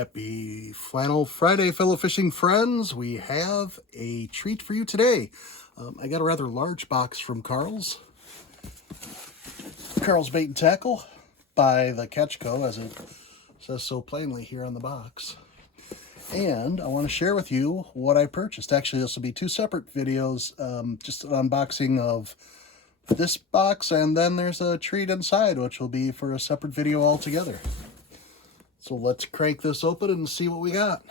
Happy Flannel Friday, fellow fishing friends. We have a treat for you today. I got a rather large box from Carl's Bait and Tackle by the Catch Co, as it says so plainly here on the box. And I want to share with you what I purchased. Actually, this will be two separate videos, just an unboxing of this box, and then there's a treat inside, which will be for a separate video altogether. So let's crank this open and see what we got.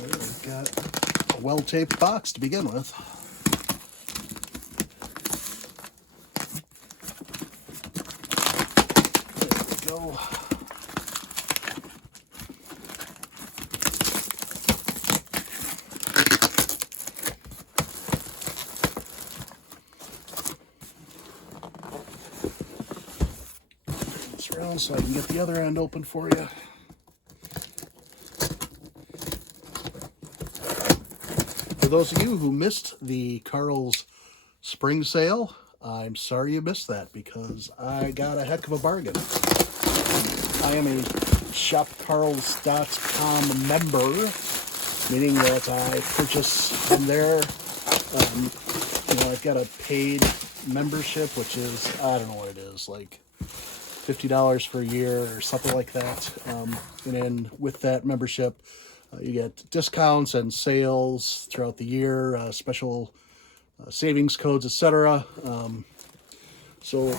We've got a well-taped box to begin with. There we go. Around so I can get the other end open for you. For those of you who missed the Carl's spring sale, I'm sorry you missed that because I got a heck of a bargain. I am a shopcarls.com member, meaning that I purchase from there. I've got a paid membership, which is, I don't know what it is, like $50 for a year or something like that. And then with that membership, you get discounts and sales throughout the year, special savings codes, etc. So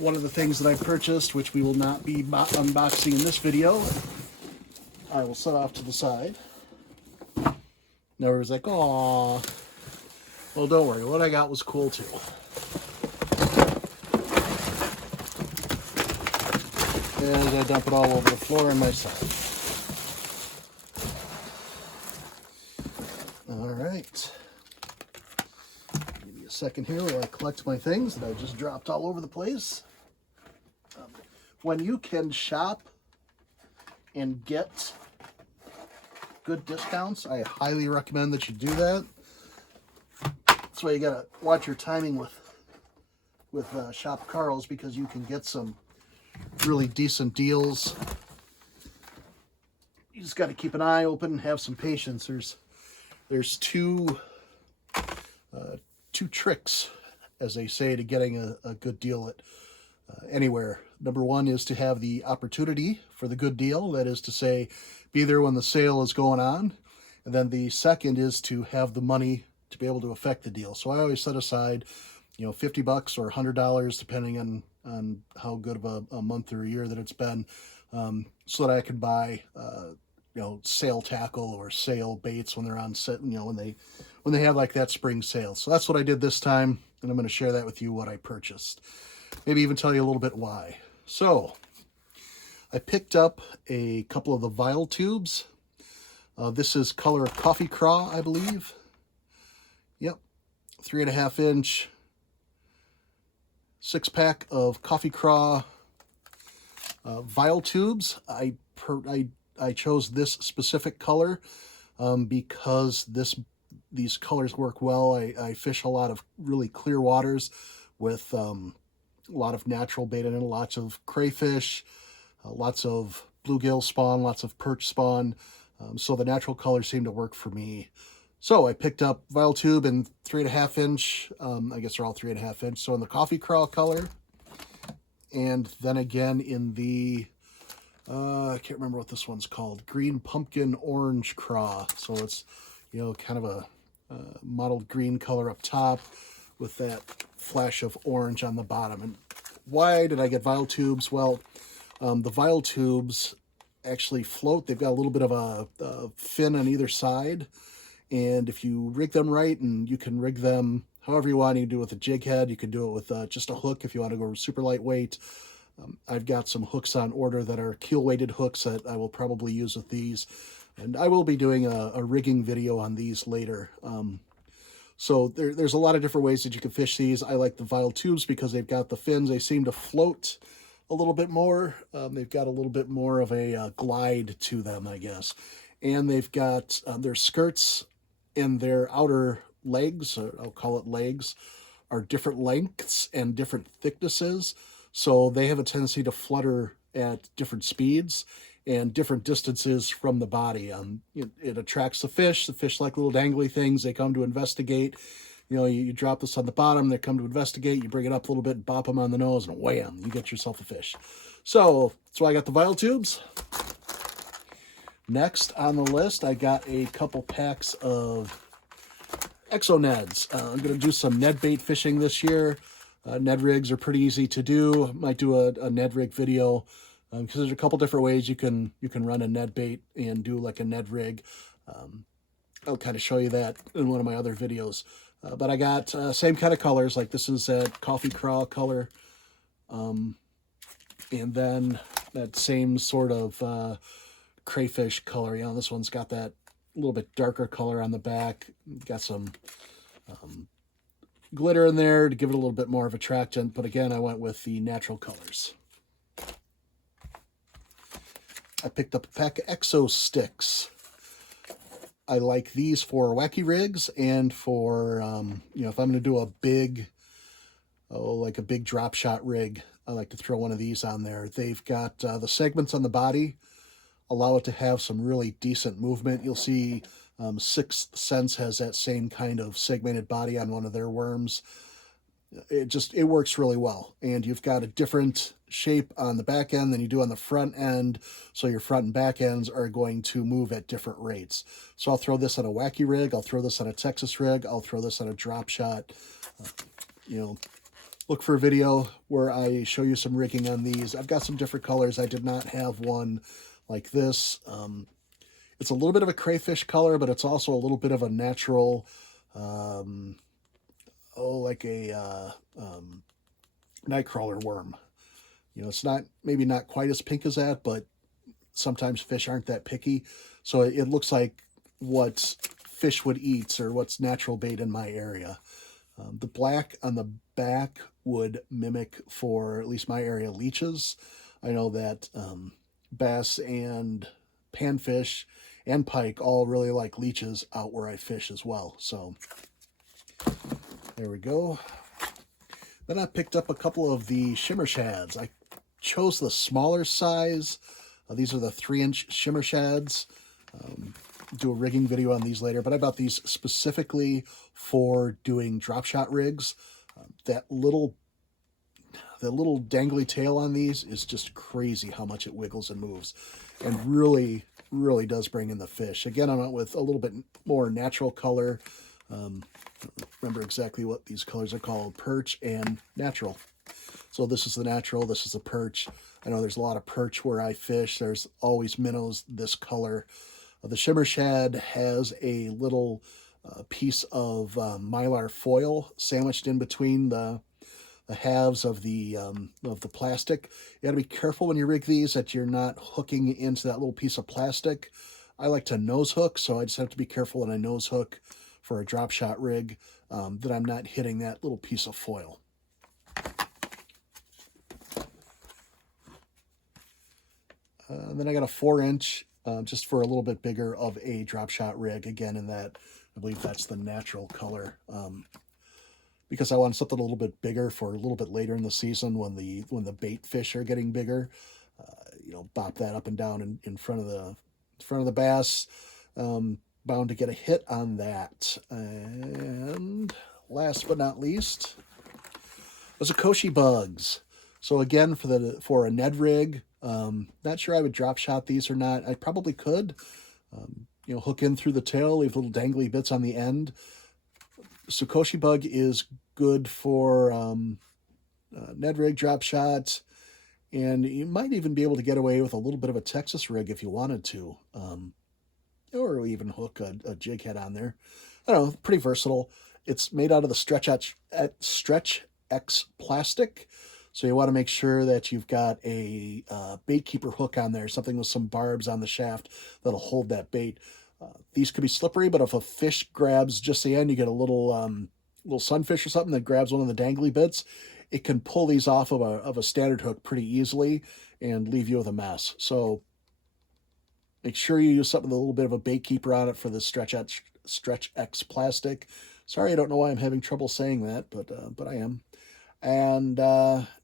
one of the things that I purchased, which we will not be unboxing in this video, I will set off to the side. Now everyone's like, "Aw." Well, don't worry. What I got was cool too. As I dump it all over the floor on my side. All right. Give me a second here while I collect my things that I just dropped all over the place. When you can shop and get good discounts, I highly recommend that you do that. That's why you gotta watch your timing with Shop Carl's, because you can get some really decent deals. You just got to keep an eye open and have some patience. There's two tricks, as they say, to getting a good deal at anywhere. Number one is to have the opportunity for the good deal. That is to say, be there when the sale is going on. And then the second is to have the money to be able to affect the deal. So I always set aside, $50 or $100, depending on how good of a month or a year that it's been, so that I can buy, sale tackle or sale baits when they're on set, when they have like that spring sale. So that's what I did this time, and I'm going to share that with you, what I purchased. Maybe even tell you a little bit why. So I picked up a couple of the vial tubes. This is color Coffee Craw, I believe. Yep, 3.5 inch. 6-pack of Coffee Craw vial tubes. I chose this specific color because these colors work well. I fish a lot of really clear waters with a lot of natural bait in it, lots of crayfish, lots of bluegill spawn, lots of perch spawn. So the natural colors seem to work for me. So I picked up vial tube in 3.5 inch. I guess they're all 3.5 inch. So in the Coffee Craw color, and then again in the I can't remember what this one's called, green pumpkin orange craw. So it's kind of a mottled green color up top with that flash of orange on the bottom. And why did I get vial tubes? Well, the vial tubes actually float. They've got a little bit of a fin on either side. And if you rig them right, and you can rig them however you want, you can do it with a jig head, you can do it with just a hook if you want to go super lightweight. I've got some hooks on order that are keel-weighted hooks that I will probably use with these. And I will be doing a rigging video on these later. So there's a lot of different ways that you can fish these. I like the vial tubes because they've got the fins. They seem to float a little bit more. They've got a little bit more of a glide to them, I guess. And they've got their skirts and their outer legs, or I'll call it legs, are different lengths and different thicknesses. So they have a tendency to flutter at different speeds and different distances from the body. It attracts the fish. The fish like little dangly things. They come to investigate. You drop this on the bottom, they come to investigate, you bring it up a little bit, bop them on the nose, and wham, you get yourself a fish. So that's why I got the vial tubes. Next on the list, I got a couple packs of Exo Neds. I'm going to do some Ned bait fishing this year. Ned rigs are pretty easy to do. Might do a Ned rig video because there's a couple different ways you can run a Ned bait and do like a Ned rig. I'll kind of show you that in one of my other videos. But I got same kind of colors, like this is that coffee craw color. And then that same sort of crayfish color. This one's got that little bit darker color on the back. Got some glitter in there to give it a little bit more of attractant. But again, I went with the natural colors. I picked up a pack of Exo sticks. I like these for wacky rigs and for, if I'm going to do a big, like a big drop shot rig, I like to throw one of these on there. They've got the segments on the body, allow it to have some really decent movement. You'll see Sixth Sense has that same kind of segmented body on one of their worms. It works really well. And you've got a different shape on the back end than you do on the front end. So your front and back ends are going to move at different rates. So I'll throw this on a wacky rig. I'll throw this on a Texas rig. I'll throw this on a drop shot. Look for a video where I show you some rigging on these. I've got some different colors. I did not have one like this. It's a little bit of a crayfish color, but it's also a little bit of a natural, like a nightcrawler worm. It's maybe not quite as pink as that, but sometimes fish aren't that picky. So it looks like what fish would eat or what's natural bait in my area. The black on the back would mimic, for at least my area, leeches. I know that bass and panfish and pike all really like leeches out where I fish as well. So there we go. Then I picked up a couple of the shimmer shads. I chose the smaller size. These are the 3-inch shimmer shads. Do a rigging video on these later, but I bought these specifically for doing drop shot rigs. That little dangly tail on these is just crazy how much it wiggles and moves, and really does bring in the fish. Again, I went with a little bit more natural color. Remember exactly what these colors are called: perch and natural. So this is the natural, this is the perch. I know there's a lot of perch where I fish. There's always minnows this color. The shimmer shad has a little piece of mylar foil sandwiched in between the halves of the plastic. You got to be careful when you rig these that you're not hooking into that little piece of plastic. I like to nose hook, so I just have to be careful when I nose hook for a drop shot rig that I'm not hitting that little piece of foil. Then I got a 4-inch, just for a little bit bigger of a drop shot rig. Again, in that, I believe that's the natural color. Because I want something a little bit bigger for a little bit later in the season when the bait fish are getting bigger. Bop that up and down in front of the bass. Bound to get a hit on that. And last but not least, was a Koshi bugs. So again, for a Ned rig, not sure I would drop shot these or not. I probably could. Hook in through the tail, leave little dangly bits on the end. So Koshi bug is good for Ned rig, drop shot, and you might even be able to get away with a little bit of a Texas rig if you wanted to, or even hook a jig head on there. I don't know, pretty versatile. It's made out of the Stretch X plastic, so you want to make sure that you've got a bait keeper hook on there, something with some barbs on the shaft that'll hold that bait. These could be slippery, but if a fish grabs just the end, you get a little sunfish or something that grabs one of the dangly bits, it can pull these off of a standard hook pretty easily and leave you with a mess. So make sure you use something with a little bit of a bait keeper on it for the Stretch X plastic. Sorry, I don't know why I'm having trouble saying that, but I am. And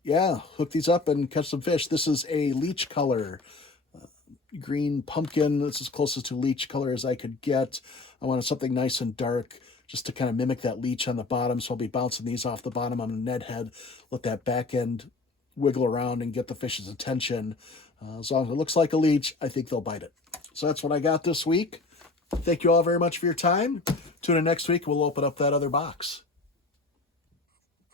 yeah, hook these up and catch some fish. This is a leech color, green pumpkin. It's as close to leech color as I could get. I wanted something nice and dark just to kind of mimic that leech on the bottom. So I'll be bouncing these off the bottom on a Ned head, let that back end wiggle around and get the fish's attention. As long as it looks like a leech, I think they'll bite it. So that's what I got this week. Thank you all very much for your time. Tune in next week. We'll open up that other box.